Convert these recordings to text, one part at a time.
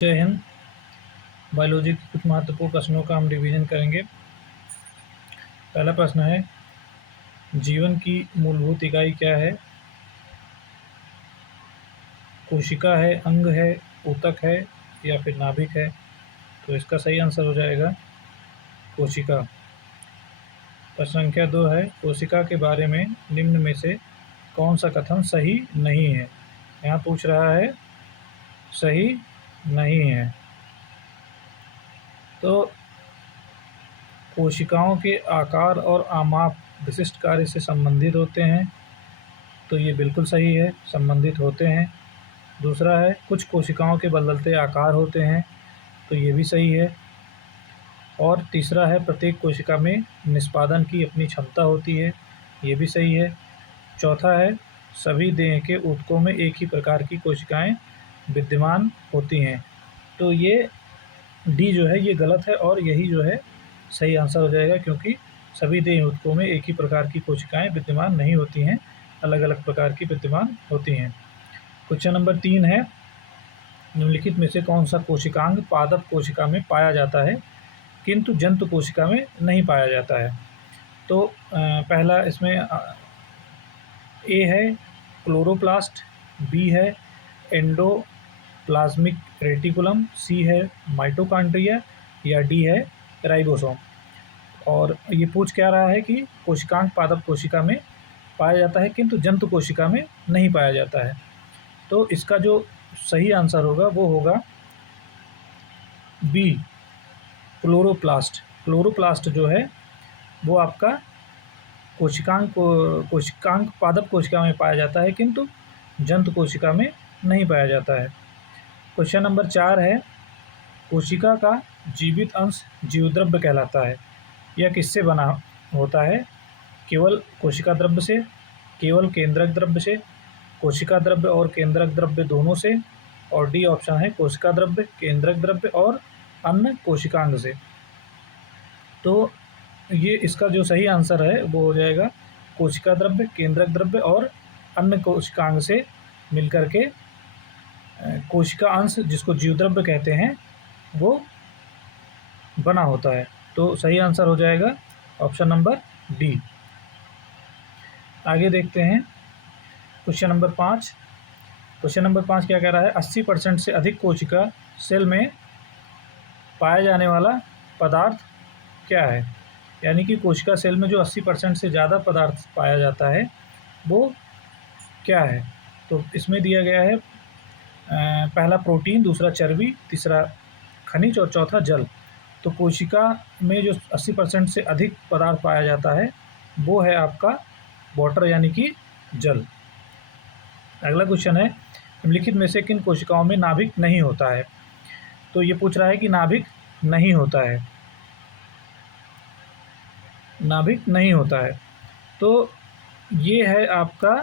जय हिंद। बायोलॉजी के कुछ महत्वपूर्ण प्रश्नों का हम रिवीजन करेंगे। पहला प्रश्न है, जीवन की मूलभूत इकाई क्या है? कोशिका है, अंग है, ऊतक है या फिर नाभिक है? तो इसका सही आंसर हो जाएगा कोशिका। प्रश्न संख्या 2 है, कोशिका के बारे में निम्न में से कौन सा कथन सही नहीं है? यहाँ पूछ रहा है सही नहीं है। तो कोशिकाओं के आकार और आमाप विशिष्ट कार्य से संबंधित होते हैं, तो ये बिल्कुल सही है, संबंधित होते हैं। दूसरा है, कुछ कोशिकाओं के बदलते आकार होते हैं, तो ये भी सही है। और तीसरा है, प्रत्येक कोशिका में निष्पादन की अपनी क्षमता होती है, ये भी सही है। चौथा है, सभी देह के ऊतकों में एक ही प्रकार की कोशिकाएं विद्यमान होती हैं। तो ये डी जो है ये गलत है और यही जो है सही आंसर हो जाएगा, क्योंकि सभी देह ऊतकों में एक ही प्रकार की कोशिकाएं विद्यमान नहीं होती हैं, अलग अलग प्रकार की विद्यमान होती हैं। क्वेश्चन नंबर 3 है, निम्नलिखित में से कौन सा कोशिकांग पादप कोशिका में पाया जाता है किंतु जंतु कोशिका में नहीं पाया जाता है? तो पहला इसमें ए है क्लोरोप्लास्ट, बी है एंडोप्लाज्मिक रेटिकुलम, सी है माइटोकॉन्ड्रिया या डी है राइबोसोम। और ये पूछ क्या रहा है कि कोशिकांग पादप कोशिका में पाया जाता है किंतु जंतु कोशिका में नहीं पाया जाता है। तो इसका जो सही आंसर होगा वो होगा बी क्लोरोप्लास्ट। क्लोरोप्लास्ट जो है वो आपका कोशिकांग पादप कोशिका में पाया जाता है किंतु जंतु कोशिका में नहीं पाया जाता है। क्वेश्चन नंबर 4 है, कोशिका का जीवित अंश जीवद्रव्य कहलाता है। यह किससे बना होता है? केवल कोशिका द्रव्य से, केवल केंद्रक द्रव्य से, कोशिका द्रव्य और केंद्रक द्रव्य दोनों से, और डी ऑप्शन है कोशिका द्रव्य, केंद्रक द्रव्य और अन्य कोशिकांग से। तो ये इसका जो सही आंसर है वो हो जाएगा कोशिका द्रव्य, केंद्रक द्रव्य और अन्य कोशिकांग से मिलकर के कोशिका अंश, जिसको जीवद्रव्य कहते हैं, वो बना होता है। तो सही आंसर हो जाएगा ऑप्शन नंबर डी। आगे देखते हैं क्वेश्चन नंबर 5। क्वेश्चन नंबर 5 क्या कह रहा है, 80% से अधिक कोशिका सेल में पाया जाने वाला पदार्थ क्या है? यानी कि कोशिका सेल में जो 80% से ज़्यादा पदार्थ पाया जाता है वो क्या है? तो इसमें दिया गया है पहला प्रोटीन, दूसरा चर्बी, तीसरा खनिज और चौथा जल। तो कोशिका में जो 80% से अधिक पदार्थ पाया जाता है वो है आपका वाटर यानी कि जल। अगला क्वेश्चन है, निम्नलिखित में से किन कोशिकाओं में नाभिक नहीं होता है? तो ये पूछ रहा है कि नाभिक नहीं होता है, नाभिक नहीं होता है। तो ये है आपका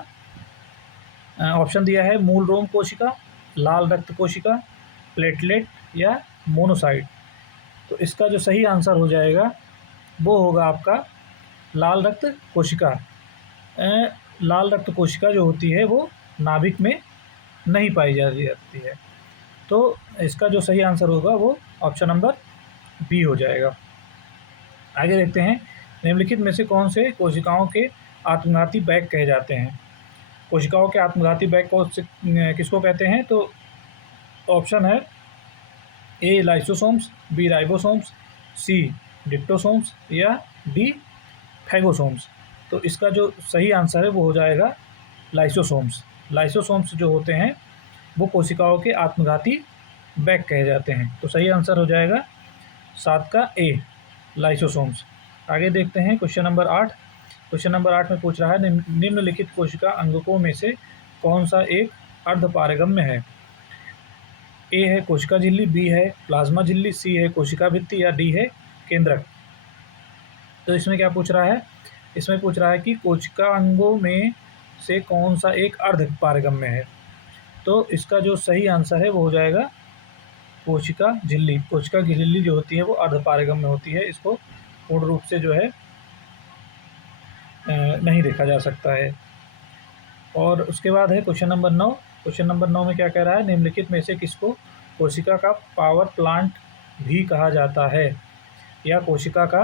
ऑप्शन दिया है मूल रोम कोशिका, लाल रक्त कोशिका, प्लेटलेट या मोनोसाइट। तो इसका जो सही आंसर हो जाएगा वो होगा आपका लाल रक्त कोशिका। लाल रक्त कोशिका जो होती है वो नाभिक में नहीं पाई जाती है। तो इसका जो सही आंसर होगा वो ऑप्शन नंबर बी हो जाएगा। आगे देखते हैं, निम्नलिखित में से कौन से कोशिकाओं के आत्मघाती बैग कहे जाते हैं? कोशिकाओं के आत्मघाती बैग को किसको कहते हैं? तो ऑप्शन है ए लाइसोसोम्स, बी राइबोसोम्स, सी डिप्टोसोम्स या डी फैगोसोम्स। तो इसका जो सही आंसर है वो हो जाएगा लाइसोसोम्स। लाइसोसोम्स जो होते हैं वो कोशिकाओं के आत्मघाती बैग कहे जाते हैं। तो सही आंसर हो जाएगा 7 का ए, लाइसोसोम्स। आगे देखते हैं क्वेश्चन नंबर 8। क्वेश्चन नंबर 8 में पूछ रहा है, निम्नलिखित कोशिका अंगकों में से कौन सा एक अर्धपारगम्य है? ए है कोशिका झिल्ली, बी है प्लाज्मा झिल्ली, सी है कोशिका भित्ति या डी है केंद्रक। तो इसमें क्या पूछ रहा है? इसमें पूछ रहा है कि कोशिका अंगों में से कौन सा एक अर्धपारगम्य है? तो इसका जो सही आंसर है वो हो जाएगा कोशिका झिल्ली। कोशिका की झिल्ली जो होती है वो अर्धपारगम्य होती है, इसको पूर्ण रूप से जो है नहीं देखा जा सकता है। और उसके बाद है क्वेश्चन नंबर 9। क्वेश्चन नंबर 9 में क्या कह रहा है, निम्नलिखित में से किसको कोशिका का पावर प्लांट भी कहा जाता है, या कोशिका का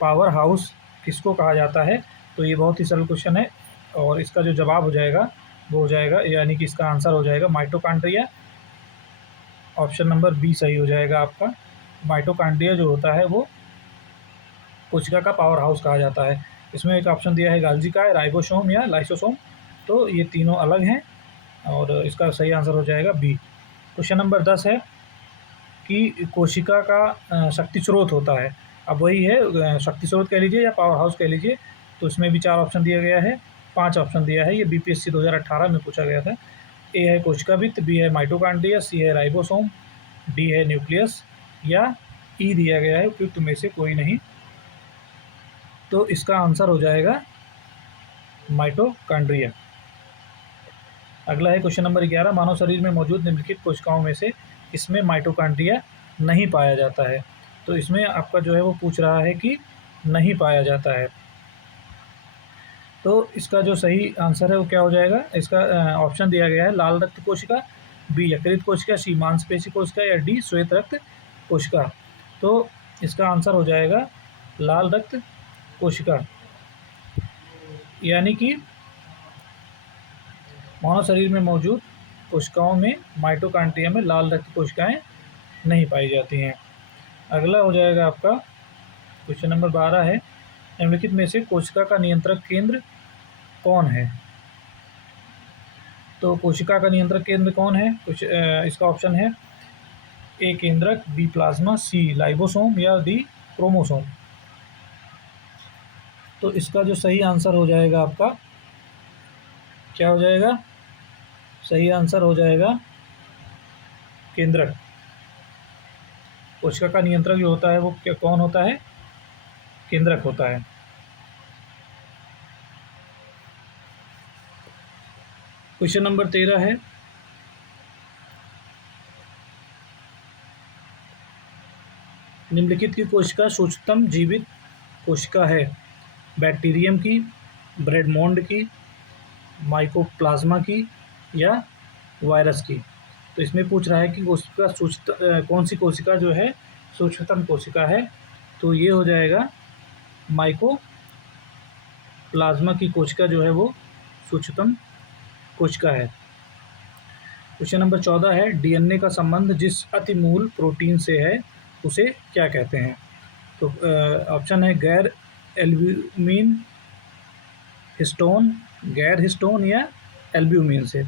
पावर हाउस किसको कहा जाता है? तो ये बहुत ही सरल क्वेश्चन है और इसका जो जवाब हो जाएगा वो हो जाएगा, यानी कि इसका आंसर हो जाएगा माइटोकॉन्ड्रिया। ऑप्शन नंबर बी सही हो जाएगा आपका। माइटोकॉन्ड्रिया जो होता है वो कोशिका का पावर हाउस कहा जाता है। इसमें एक ऑप्शन दिया है गाल्जी का, राइबोसोम या लाइसोसोम, तो ये तीनों अलग हैं और इसका सही आंसर हो जाएगा बी। क्वेश्चन नंबर 10 है कि कोशिका का शक्ति स्रोत होता है। अब वही है, शक्ति स्रोत कह लीजिए या पावर हाउस कह लीजिए, तो इसमें भी 4 ऑप्शन दिया गया है, 5 ऑप्शन दिया है। ये बीपीएससी 2018 में पूछा गया था। ए है कोशिकाभित्त, बी है माइटोकॉन्ड्रिया, सी है राइबोसोम, डी है न्यूक्लियस, या ई दिया गया है उपयुक्त में से कोई नहीं। तो इसका आंसर हो जाएगा माइटोकॉन्ड्रिया। अगला है क्वेश्चन नंबर 11, मानव शरीर में मौजूद निम्नलिखित कोशिकाओं में से इसमें माइटोकॉन्ड्रिया नहीं पाया जाता है। तो इसमें आपका जो है वो पूछ रहा है कि नहीं पाया जाता है, तो इसका जो सही आंसर है वो क्या हो जाएगा? इसका ऑप्शन दिया गया है लाल रक्त कोशिका, बी यकृत कोशिका, सी मांसपेशी कोशिका, या डी श्वेत रक्त कोशिका। तो इसका आंसर हो जाएगा लाल रक्त कोशिका, यानी कि मानव शरीर में मौजूद कोशिकाओं में माइटोकॉन्ड्रिया में लाल रक्त कोशिकाएं नहीं पाई जाती हैं। अगला हो जाएगा आपका क्वेश्चन नंबर 12 है, निम्नलिखित में से कोशिका का नियंत्रक केंद्र कौन है? तो कोशिका का नियंत्रक केंद्र कौन है? इसका ऑप्शन है ए केंद्रक, बी प्लाज्मा, सी लाइबोसोम, या डी क्रोमोसोम। तो इसका जो सही आंसर हो जाएगा आपका क्या हो जाएगा? सही आंसर हो जाएगा केंद्रक। कोशिका का नियंत्रक जो होता है वो क्या कौन होता है? केंद्रक होता है। क्वेश्चन नंबर 13 है, निम्नलिखित की कोशिका सूक्ष्मतम जीवित कोशिका है? बैक्टीरियम की, ब्रेडमोंड की, माइकोप्लाज्मा की, या वायरस की। तो इसमें पूछ रहा है कि कोशिका कौन सी कोशिका जो है सूक्ष्मतम कोशिका है? तो ये हो जाएगा माइकोप्लाज्मा की कोशिका जो है वो सूक्ष्मतम कोशिका है। क्वेश्चन नंबर 14 है, डीएनए का संबंध जिस अतिमूल प्रोटीन से है उसे क्या कहते हैं? तो ऑप्शन है गैर एल्ब्यूमिन, हिस्टोन, गैर हिस्टोन, या एल्ब्यूमिन से।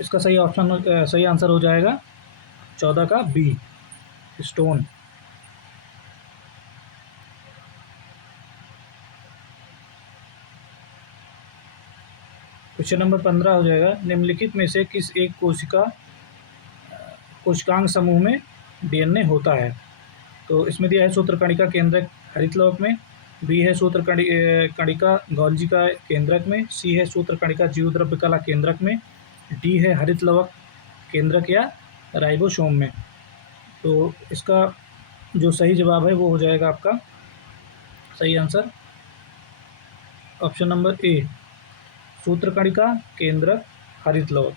इसका सही आंसर हो जाएगा 14 का बी, हिस्टोन। क्वेश्चन नंबर 15 हो जाएगा, निम्नलिखित में से किस एक कोशिकांग समूह में डीएनए होता है? तो इसमें दिया है सूत्रकणिका केंद्रक हरितलवक में, बी है सूत्रकणिका गॉल्जी का केंद्रक में, सी है सूत्रकणिका जीवद्रव्य कला केंद्रक में, डी है हरितलवक केंद्रक या राइबोसोम में। तो इसका जो सही जवाब है वो हो जाएगा आपका सही आंसर ऑप्शन नंबर ए, सूत्रकणिका केंद्रक हरितलवक।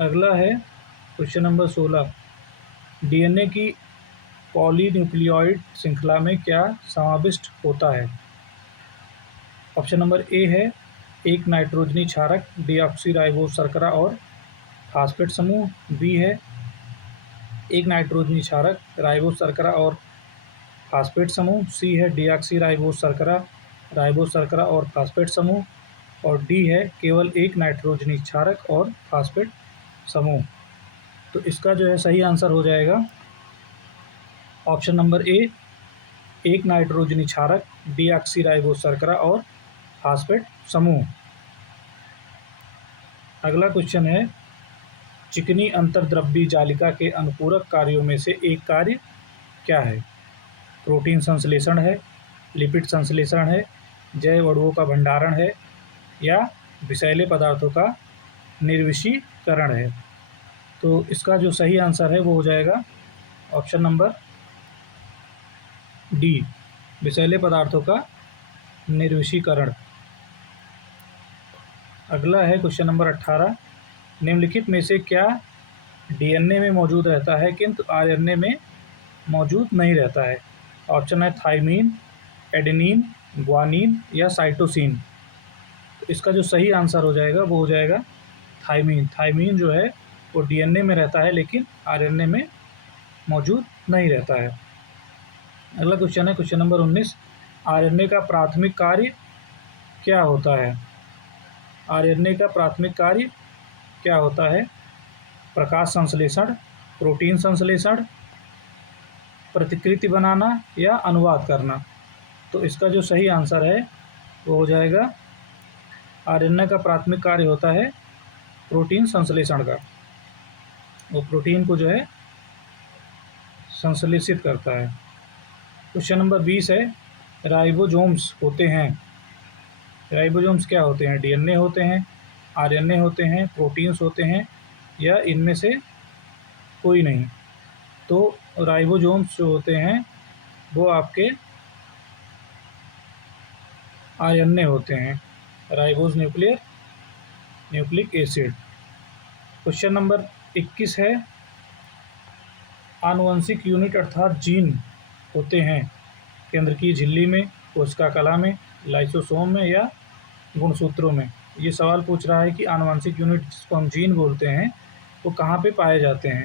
अगला है क्वेश्चन नंबर 16, डीएनए की पॉलीन्यूक्लियोइड श्रृंखला में क्या समाविष्ट होता है? ऑप्शन नंबर ए है एक नाइट्रोजनी क्षारक, डीऑक्सीराइबोस शर्करा और फास्फेट समूह, बी है एक नाइट्रोजनी क्षारक, राइबोस शर्करा और फास्फेट समूह, सी है डीऑक्सीराइबोस शर्करा, राइबोस शर्करा और फास्फेट समूह, और डी है केवल एक नाइट्रोजनी क्षारक और फास्फेट समूह। तो इसका जो है सही आंसर हो जाएगा ऑप्शन नंबर ए, एक नाइट्रोजनी क्षारक, डीऑक्सीराइबोस शर्करा और फास्फेट समूह। अगला क्वेश्चन है, चिकनी अंतर्द्रव्यी जालिका के अनुपूरक कार्यों में से एक कार्य क्या है? प्रोटीन संश्लेषण है, लिपिड संश्लेषण है, जैव अणुओं का भंडारण है, या विषैले पदार्थों का निर्विषीकरण है। तो इसका जो सही आंसर है वो हो जाएगा ऑप्शन नंबर डी, विषैले पदार्थों का निर्विषीकरण। अगला है क्वेश्चन नंबर 18, निम्नलिखित में से क्या डीएनए में मौजूद रहता है किंतु आरएनए में मौजूद नहीं रहता है? ऑप्शन है थाइमीन, एडेनिन, ग्वानिन या साइटोसिन। तो इसका जो सही आंसर हो जाएगा वो हो जाएगा थाइमीन। थाइमीन जो है वो डीएनए में रहता है लेकिन आरएनए में मौजूद नहीं रहता है। अगला क्वेश्चन है क्वेश्चन नंबर 19, आरएनए का प्राथमिक कार्य क्या होता है? आरएनए का प्राथमिक कार्य क्या होता है? प्रकाश संश्लेषण, प्रोटीन संश्लेषण, प्रतिकृति बनाना या अनुवाद करना। तो इसका जो सही आंसर है वो हो जाएगा, आरएनए का प्राथमिक कार्य होता है प्रोटीन संश्लेषण का। वो प्रोटीन को जो है संश्लेषित करता है। क्वेश्चन नंबर 20 है, राइबोसोम्स होते हैं। राइबोसोम्स क्या होते हैं? डीएनए होते हैं, आरएनए होते हैं, प्रोटीन्स होते हैं या इनमें से कोई नहीं। तो राइबोसोम्स जो होते हैं वो आपके आरएनए होते हैं, ribose nucleic acid. Question number 21 है, आनुवंशिक यूनिट अर्थात जीन होते हैं केंद्र की झिल्ली में, कोशिका कला में, लाइसोसोम में या गुणसूत्रों में। ये सवाल पूछ रहा है कि आनुवंशिक यूनिट जिसको हम जीन बोलते हैं वो कहाँ पे पाए जाते हैं?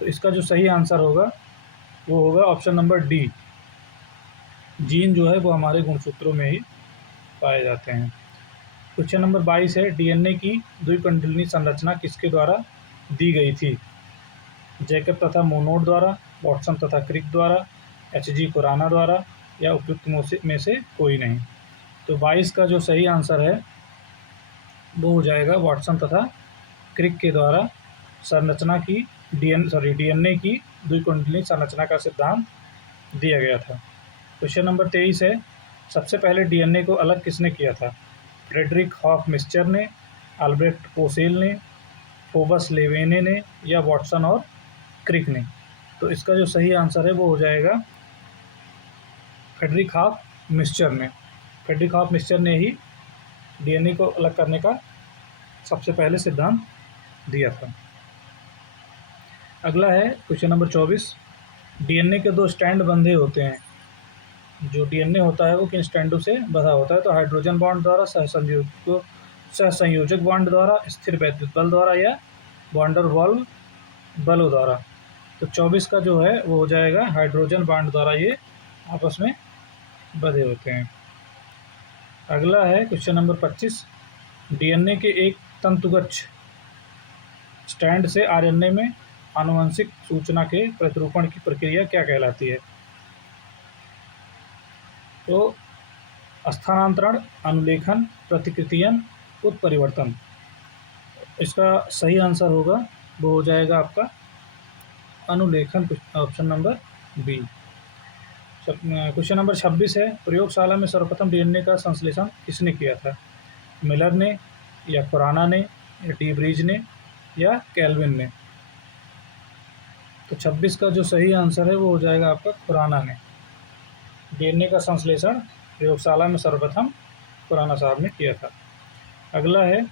तो इसका जो सही आंसर होगा वो होगा ऑप्शन नंबर डी। जीन जो है वो हमारे गुणसूत्रों में ही पाए जाते हैं। क्वेश्चन नंबर 22 है, डीएनए की द्विकुंडलिनी संरचना किसके द्वारा दी गई थी? जैकब तथा मोनोड द्वारा, वाटसन तथा क्रिक द्वारा, एचजी खुराना द्वारा या उपयुक्त में से कोई नहीं। तो 22 का जो सही आंसर है वो हो जाएगा वाटसन तथा क्रिक के द्वारा संरचना की डीएनए की द्विकुंडलिनी संरचना का सिद्धांत दिया गया था। क्वेश्चन नंबर 23 है, सबसे पहले डीएनए को अलग किसने किया था? फ्रेडरिक हॉफ-मिस्चर ने, अल्ब्रेक्ट पोसेल ने, फोबस लेवेने ने या वाटसन और क्रिक ने। तो इसका जो सही आंसर है वो हो जाएगा फ्रेडरिक हॉफ-मिस्चर ने। फ्रेडरिक हॉफ-मिस्चर ने ही डीएनए को अलग करने का सबसे पहले सिद्धांत दिया था। अगला है क्वेश्चन नंबर 24, डीएनए के 2 स्ट्रैंड बंधे होते हैं। जो डीएनए होता है वो किन स्ट्रैंडों से बंधा होता है? तो हाइड्रोजन बॉन्ड द्वारा, सहसंयोजक बॉन्ड द्वारा, स्थिर वैद्युत बल द्वारा या वॉन्डर वॉल बलों द्वारा। तो 24 का जो है वो हो जाएगा हाइड्रोजन बॉन्ड द्वारा ये आपस में बंधे होते हैं। अगला है क्वेश्चन नंबर 25, डीएनए के एक तंतुगच्छ स्ट्रैंड से आरएनए में आनुवंशिक सूचना के प्रतिरूपण की प्रक्रिया क्या कहलाती है? तो स्थानांतरण, अनुलेखन, प्रतिकृतियन, उत्परिवर्तन। इसका सही आंसर होगा वो हो जाएगा आपका अनुलेखन, option number B. Question number 26 है, प्रयोगशाला में सर्वप्रथम डीएनए का संश्लेषण किसने किया था? मिलर ने या खुराना ने या डी ब्रीज ने या कैल्विन ने। तो 26 का जो सही आंसर है वो हो जाएगा आपका खुराना ने। डीएनए का संश्लेषण प्रयोगशाला में सर्वप्रथम खुराना साहब ने किया था। अगला है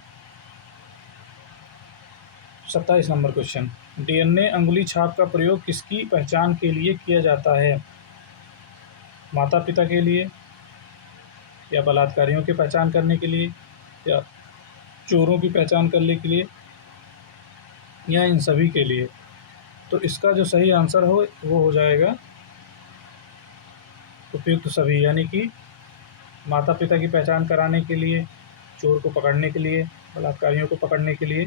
27 नंबर क्वेश्चन, डीएनए अंगुली छाप का प्रयोग किसकी पहचान के लिए किया जाता है? माता पिता के लिए या बलात्कारियों की पहचान करने के लिए या चोरों की पहचान करने के लिए या इन सभी के लिए। तो इसका जो सही आंसर हो वो हो जाएगा उपयुक्त सभी, यानी कि माता पिता की पहचान कराने के लिए, चोर को पकड़ने के लिए, बलात्कारियों को पकड़ने के लिए,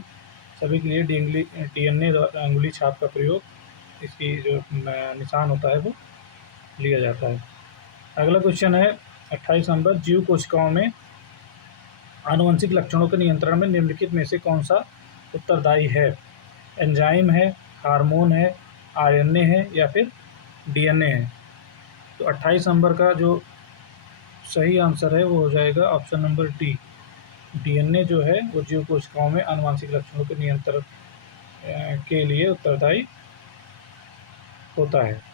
सभी के लिए डीएनए अंगुली छाप का प्रयोग, इसकी जो निशान होता है वो लिया जाता है। अगला क्वेश्चन है 28 नंबर, जीव कोशिकाओं में आनुवंशिक लक्षणों के नियंत्रण में निम्नलिखित में से कौन सा उत्तरदायी है? एंजाइम है, हार्मोन है, आरएनए है या फिर डीएनए है। तो 28 नंबर का जो सही आंसर है वो हो जाएगा ऑप्शन नंबर डी। डीएनए जो है वो जीव कोशिकाओं में आनुवंशिक लक्षणों के नियंत्रण के लिए उत्तरदायी होता है।